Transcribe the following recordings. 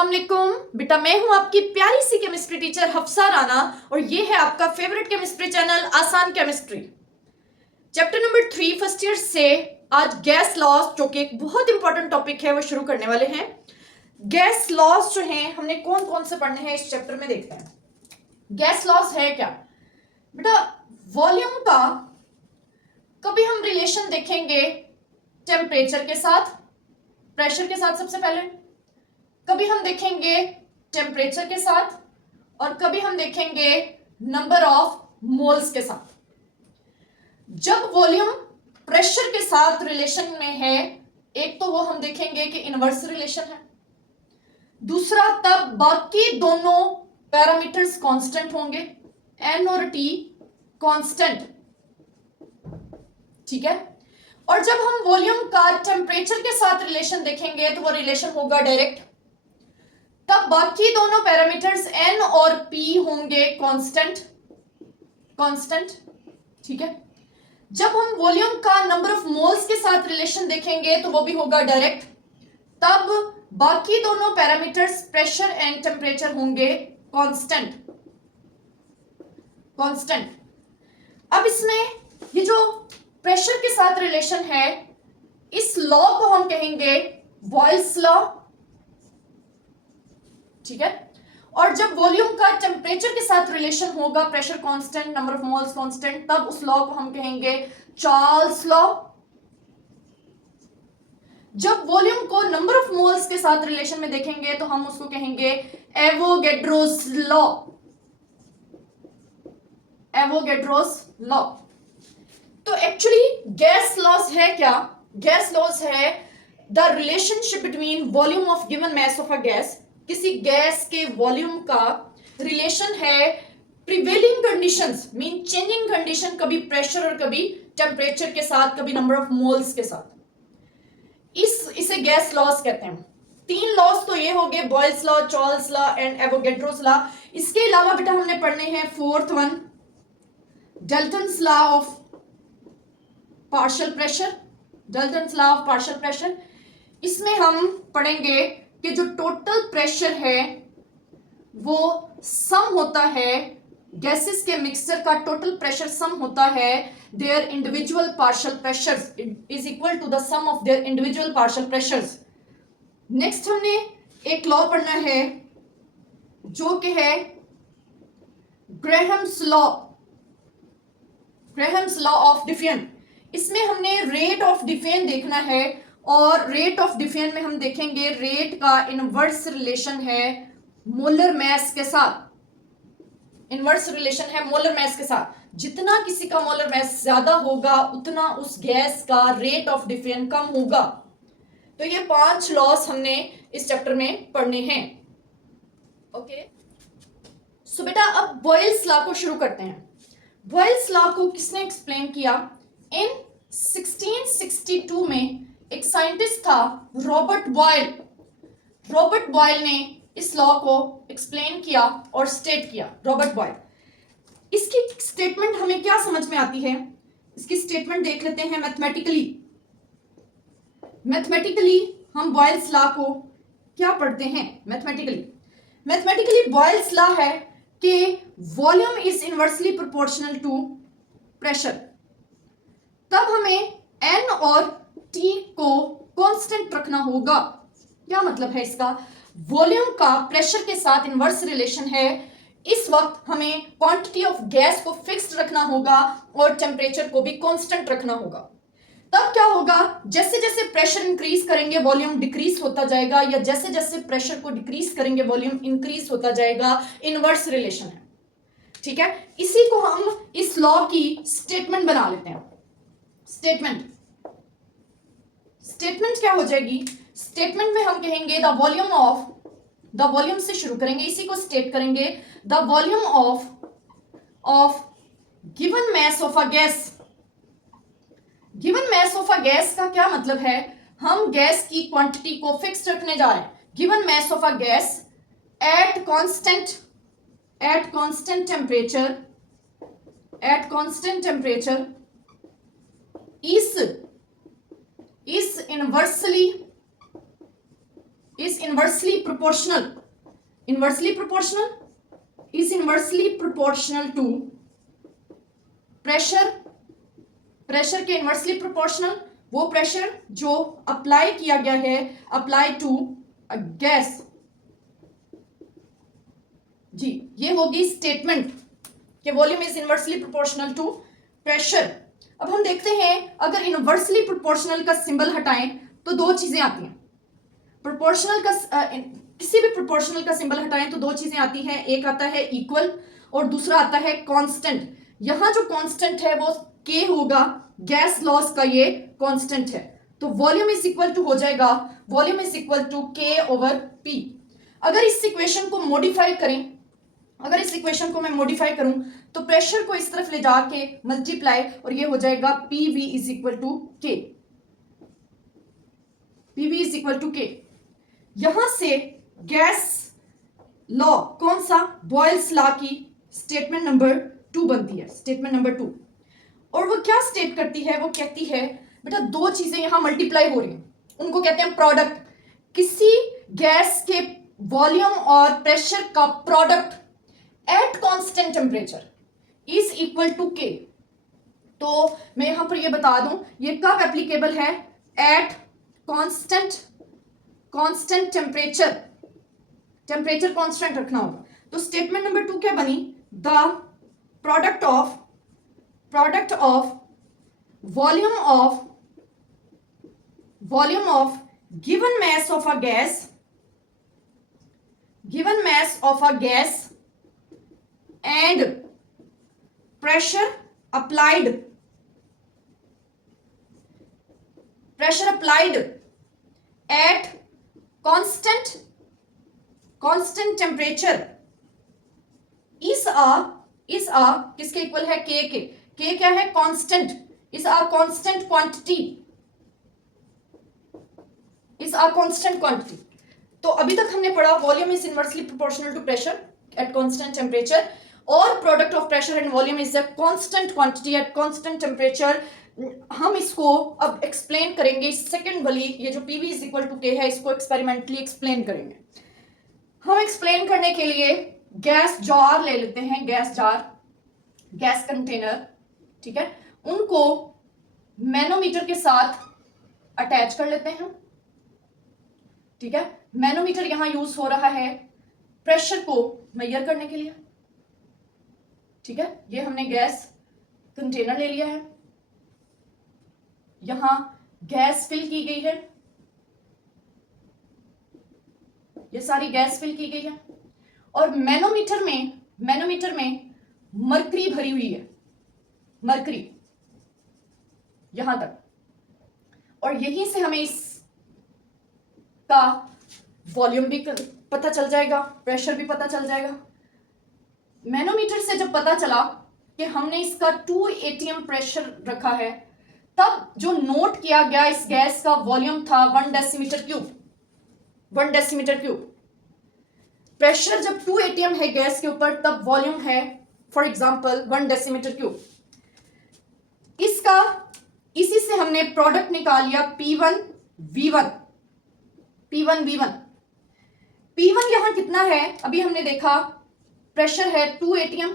अस्सलाम वालेकुम बेटा, मैं हूं आपकी प्यारी सी केमिस्ट्री टीचर हफ्सा राना और ये है आपका favourite chemistry channel Aasan chemistry. Chapter number 3 first year से आज गैस लॉस, जो कि एक बहुत इंपॉर्टेंट टॉपिक है, वो शुरू करने वाले हैं। गैस लॉस जो है हमने कौन कौन से पढ़ने हैं इस चैप्टर में देखते हैं। गैस लॉस है क्या बेटा? वॉल्यूम का कभी हम रिलेशन देखेंगे टेम्परेचर के साथ, प्रेशर के साथ सबसे पहले, कभी हम देखेंगे टेम्परेचर के साथ और कभी हम देखेंगे नंबर ऑफ मोल्स के साथ। जब वॉल्यूम प्रेशर के साथ रिलेशन में है, एक तो वो हम देखेंगे कि इनवर्स रिलेशन है, दूसरा तब बाकी दोनों पैरामीटर्स कांस्टेंट होंगे, एन और टी कांस्टेंट, ठीक है। और जब हम वॉल्यूम का टेम्परेचर के साथ रिलेशन देखेंगे तो वो रिलेशन होगा डायरेक्ट, तब बाकी दोनों पैरामीटर्स एन और पी होंगे कांस्टेंट, ठीक है। जब हम वॉल्यूम का नंबर ऑफ मोल्स के साथ रिलेशन देखेंगे तो वो भी होगा डायरेक्ट, तब बाकी दोनों पैरामीटर्स प्रेशर एंड टेम्परेचर होंगे कांस्टेंट। अब इसमें ये जो प्रेशर के साथ रिलेशन है, इस लॉ को हम कहेंगे बॉयल्स लॉ, ठीक है। और जब वॉल्यूम का टेम्परेचर के साथ रिलेशन होगा, pressure constant, number of moles constant, तब उस लॉ को हम कहेंगे चार्ल्स लॉ। जब वॉल्यूम को नंबर ऑफ मोल्स के साथ रिलेशन में देखेंगे तो हम उसको कहेंगे एवोगैड्रोस लॉ, तो एक्चुअली गैस लॉस है क्या? गैस लॉस है the relationship between volume of given mass of a gas, किसी गैस के वॉल्यूम का रिलेशन है prevailing conditions, mean changing condition, कभी प्रेशर और कभी टेम्परेचर के साथ, कभी नंबर ऑफ मोल्स के साथ। इसे गैस लॉस कहते हैं। तीन लॉस तो ये हो गए, Boyle's law, Charles law and Avogadro's law. इसके अलावा बेटा हमने पढ़ने हैं fourth one, Dalton's law of partial pressure. इसमें हम पढ़ेंगे कि जो टोटल प्रेशर है वो सम होता है, गैसेस के मिक्सचर का टोटल प्रेशर सम होता है their individual partial pressures is equal to the sum of their individual partial pressures. Next हमने एक लॉ पढ़ना है जो कि है ग्रेहम्स लॉ ऑफ डिफियन। इसमें हमने रेट ऑफ डिफियन देखना है और रेट ऑफ डिफियन में हम देखेंगे रेट का इनवर्स रिलेशन है मोलर मास के साथ, जितना किसी का मोलर मास ज्यादा होगा उतना उस गैस का रेट ऑफ डिफियन कम होगा। तो ये 5 लॉस हमने इस चैप्टर में पढ़ने हैं। ओके, सो बेटा अब बॉयल्स लॉ को शुरू करते हैं। बॉयल्स लॉ को किसने एक्सप्लेन किया? इन 1662 में एक साइंटिस्ट था रॉबर्ट बॉयल ने इस लॉ को एक्सप्लेन किया और स्टेट किया। रॉबर्ट बॉयल, इसकी स्टेटमेंट हमें क्या समझ में आती है? इसकी स्टेटमेंट देख लेते हैं मैथमेटिकली हम बॉयल्स लॉ को क्या पढ़ते हैं? मैथमेटिकली बॉयल्स लॉ है कि volume is inversely proportional to pressure. तब हमें एन और टी को कांस्टेंट रखना होगा। क्या मतलब है इसका? वॉल्यूम का प्रेशर के साथ इनवर्स रिलेशन है, इस वक्त हमें क्वांटिटी ऑफ गैस को फिक्स्ड रखना होगा और टेम्परेचर को भी कांस्टेंट रखना होगा। तब क्या होगा? जैसे जैसे प्रेशर इंक्रीज करेंगे वॉल्यूम डिक्रीज होता जाएगा, या जैसे जैसे प्रेशर को डिक्रीज करेंगे वॉल्यूम इंक्रीज होता जाएगा। इनवर्स रिलेशन है, ठीक है। इसी को हम इस लॉ की स्टेटमेंट बना लेते हैं। स्टेटमेंट क्या हो जाएगी? स्टेटमेंट में हम कहेंगे द वॉल्यूम से शुरू करेंगे, इसी को स्टेट करेंगे, the volume of given mass of a gas. Given mass of a gas का क्या मतलब है? हम गैस की क्वांटिटी को फिक्स्ड रखने जा रहे हैं। Given mass of a gas at constant temperature is inversely is inversely proportional to pressure के इनवर्सली प्रोपोर्शनल, वो प्रेशर जो अप्लाई किया गया है, अप्लाई टू अ गैस। जी, ये होगी स्टेटमेंट कि volume is inversely proportional to pressure. अब हम देखते हैं, अगर इनवर्सली प्रोपोर्शनल का सिंबल हटाएं तो दो चीजें आती हैं। प्रोपोर्शनल का किसी भी प्रोपोर्शनल का सिंबल हटाएं तो दो चीजें आती हैं, एक आता है इक्वल और दूसरा आता है कांस्टेंट। यहां जो कांस्टेंट है वो के होगा, गैस लॉस का ये कांस्टेंट है, तो वॉल्यूम इज इक्वल टू हो जाएगा, वॉल्यूम इज इक्वल टू के ओवर पी। अगर इस इक्वेशन को मॉडिफाई करें, अगर इस इक्वेशन को मैं मॉडिफाई करूं तो प्रेशर को इस तरफ ले जाके मल्टीप्लाई और ये हो जाएगा P V is equal to K, P V is equal to K. यहां से गैस लॉ कौन सा, बॉयल्स लॉ की स्टेटमेंट नंबर 2 बनती है, स्टेटमेंट नंबर 2। और वो क्या स्टेट करती है, वो कहती है बेटा दो चीजें यहां मल्टीप्लाई हो रही हैं, उनको कहते हैं प्रोडक्ट। किसी गैस के वॉल्यूम और प्रेशर का product at constant temperature is equal to K. तो मैं यहां पर ये बता दूं ये कब एप्लीकेबल है, eight constant temperature, temperature constant रखना होगा। तो स्टेटमेंट नंबर 2 क्या बनी, the product of volume of given mass of a gas and pressure applied at constant temperature is a किसके इक्वल है, के क्या है, constant, is a constant quantity। तो अभी तक हमने पढ़ा volume is inversely proportional to pressure at constant temperature और product of pressure and volume is a constant quantity at constant temperature. हम इसको अब एक्सप्लेन करेंगे, सेकंड वाली ये जो पीवी इज इक्वल टू के है इसको एक्सपेरिमेंटली एक्सप्लेन करेंगे। हम एक्सप्लेन करने के लिए गैस जार ले लेते हैं, गैस जार, गैस कंटेनर, ठीक है, उनको मैनोमीटर के साथ अटैच कर लेते हैं, ठीक है। मैनोमीटर यहां यूज हो रहा है प्रेशर को मेजर करने के लिए, ठीक है। ये हमने गैस कंटेनर ले लिया है, यहां गैस फिल की गई है, ये सारी गैस फिल की गई है और मैनोमीटर में मरकरी भरी हुई है, मरकरी यहां तक, और यहीं से हमें इसका वॉल्यूम भी पता चल जाएगा, प्रेशर भी पता चल जाएगा। मैनोमीटर से जब पता चला कि हमने इसका 2 atm प्रेशर रखा है, तब जो नोट किया गया इस गैस का वॉल्यूम था 1 decimetre cube, 1 decimetre cube. Pressure जब 2 atm है गैस के ऊपर तब वॉल्यूम है फॉर एग्जांपल 1 डेसीमीटर क्यूब। इसका इसी से हमने प्रोडक्ट निकाल लिया P1 V1, P1 यहां कितना है, अभी हमने देखा प्रेशर है 2 atm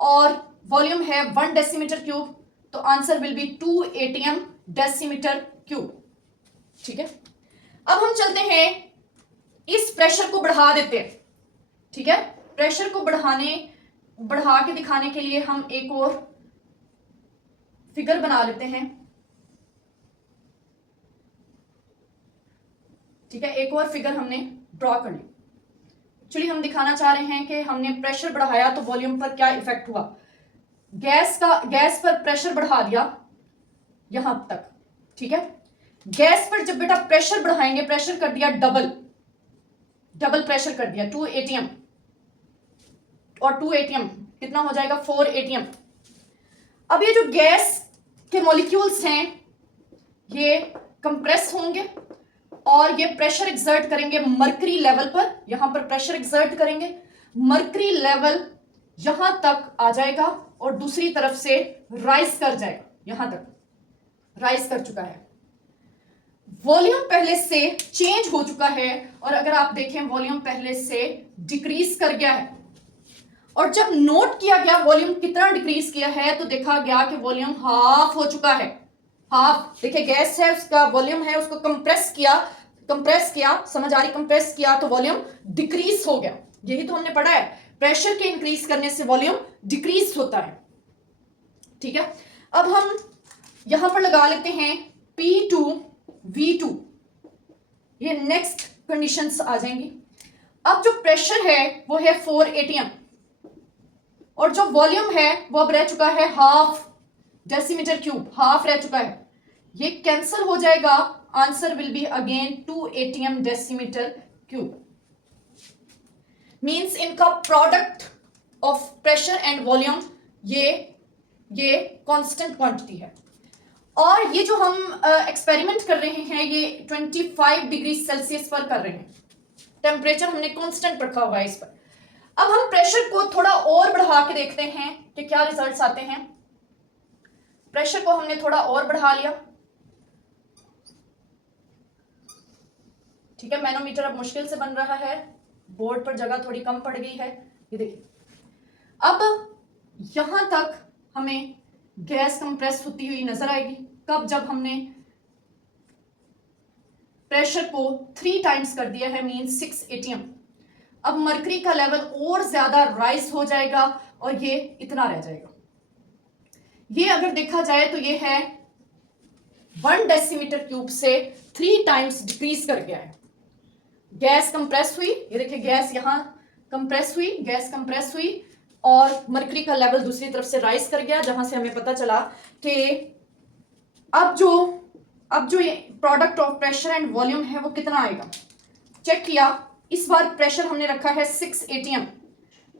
और वॉल्यूम है 1 डेसीमीटर क्यूब, तो answer will B 2 atm decimetre cube, ठीक है। अब हम चलते हैं, इस प्रेशर को बढ़ा देते हैं, ठीक है। प्रेशर को बढ़ा के दिखाने के लिए हम एक और फिगर बना लेते हैं, ठीक है। एक और फिगर हमने ड्रॉ कर ली। एक्चुअली हम दिखाना चाह रहे हैं कि हमने प्रेशर बढ़ाया तो वॉल्यूम पर क्या इफेक्ट हुआ। गैस पर प्रेशर बढ़ा दिया यहां तक, ठीक है। गैस पर जब बेटा प्रेशर बढ़ाएंगे, प्रेशर कर दिया डबल प्रेशर कर दिया 2 atm, और 2 atm कितना हो जाएगा 4 atm। अब ये जो गैस के मॉलिक्यूल्स हैं ये कंप्रेस होंगे और ये प्रेशर एक्सर्ट करेंगे मरकरी लेवल पर, यहां पर प्रेशर एक्सर्ट करेंगे, मरकरी लेवल यहां तक आ जाएगा और दूसरी तरफ से राइज कर जाएगा, यहां तक राइज कर चुका है। वॉल्यूम पहले से चेंज हो चुका है और अगर आप देखें वॉल्यूम पहले से डिक्रीज कर गया है। और जब नोट किया गया वॉल्यूम कितना डिक्रीज किया है तो देखा गया कि वॉल्यूम हाफ हो चुका है। हाफ, देखिए गैस है, उसका वॉल्यूम है, उसको कंप्रेस किया, समझ आ रही, कंप्रेस किया तो वॉल्यूम डिक्रीज हो गया। यही तो हमने पढ़ा है, प्रेशर के इंक्रीज करने से वॉल्यूम डिक्रीज होता है। ठीक है, अब हम यहां पर लगा लेते हैं P2 V2, ये नेक्स्ट कंडीशंस आ जाएंगी। अब जो प्रेशर है वो है 4 atm और जो वॉल्यूम है वो अब रह चुका है हाफ डेसीमीटर क्यूब, हाफ रह चुका है। ये कैंसिल हो जाएगा, answer will be again 2 atm decimetre cube. Means इनका product of pressure and volume ये कांस्टेंट क्वांटिटी है। और ये जो हम एक्सपेरिमेंट कर रहे हैं ये 25 डिग्री सेल्सियस पर कर रहे हैं, टेम्परेचर हमने कांस्टेंट रखा हुआ है इस पर। अब हम प्रेशर को थोड़ा और बढ़ा के देखते हैं कि क्या रिजल्ट्स आते हैं। प्रेशर को हमने थोड़ा और बढ़ा लिया, ठीक है, मैनोमीटर अब मुश्किल से बन रहा है, बोर्ड पर जगह थोड़ी कम पड़ गई है। ये देखिए, अब यहां तक हमें गैस कंप्रेस होती हुई नजर आएगी। कब? जब हमने प्रेशर को 3 टाइम्स कर दिया है, मीन 6 atm। अब मरकरी का लेवल और ज्यादा राइज हो जाएगा और ये इतना रह जाएगा। ये अगर देखा जाए तो ये है 1 डेसीमीटर क्यूब से 3 टाइम्स डिक्रीज कर गया है। गैस कंप्रेस हुई, ये देखिए गैस यहां कंप्रेस हुई, गैस कंप्रेस हुई और मरकरी का लेवल दूसरी तरफ से राइज कर गया, जहां से हमें पता चला कि अब जो ये product of pressure and volume है वो कितना आएगा। चेक किया, इस बार प्रेशर हमने रखा है 6 atm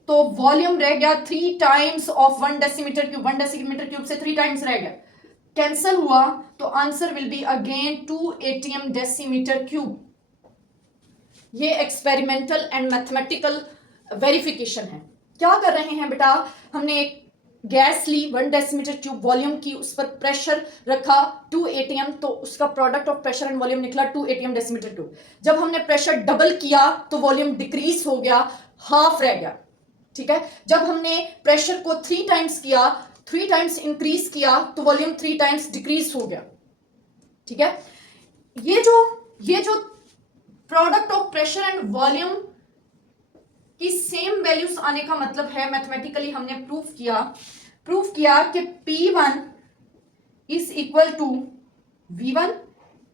तो वॉल्यूम रह गया 3 times of 1 decimetre cube, 1 decimetre cube से 3 टाइम्स रह गया, कैंसिल हुआ तो answer will be again 2 atm decimetre cube. ये एक्सपेरिमेंटल एंड मैथमेटिकल वेरिफिकेशन है। क्या कर रहे हैं बेटा, हमने एक गैस ली 1 डेसीमीटर क्यूब वॉल्यूम की, उस पर प्रेशर रखा 2 atm तो उसका product of pressure and volume निकला 2 atm डेसीमीटर क्यूब। जब हमने प्रेशर डबल किया तो वॉल्यूम डिक्रीज हो गया, हाफ रह गया। ठीक है, जब हमने प्रेशर को 3 टाइम्स किया, 3 टाइम्स इंक्रीज किया तो वॉल्यूम 3 टाइम्स डिक्रीज हो गया। ठीक है, ये जो product of pressure and volume की सेम वैल्यूज आने का मतलब है, मैथमेटिकली हमने प्रूफ किया कि P1 is equal to V1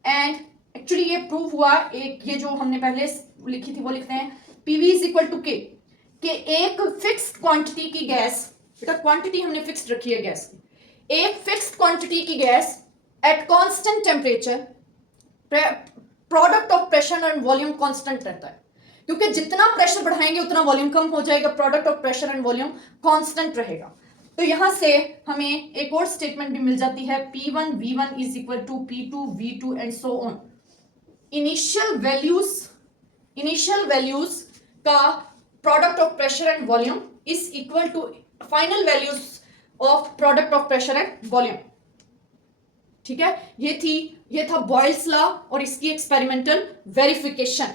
and actually ये प्रूफ हुआ, एक ये जो हमने पहले लिखी थी वो लिखते हैं PV is equal to K, कि एक फिक्स्ड क्वांटिटी की गैस, बेटा क्वांटिटी हमने फिक्स्ड रखी है गैस की, एक फिक्स्ड क्वांटिटी की gas at constant temperature product of pressure and volume constant रहता है, क्योंकि जितना प्रेशर बढ़ाएंगे उतना वॉल्यूम कम हो जाएगा, product of pressure and volume constant रहेगा। तो यहां से हमें एक और स्टेटमेंट भी मिल जाती है, P1 V1 is equal to P2 V2 and so on. Initial values का product of pressure and volume is equal to final values of product of pressure and volume. ठीक है, ये था बॉयल्स लॉ और इसकी एक्सपेरिमेंटल वेरिफिकेशन।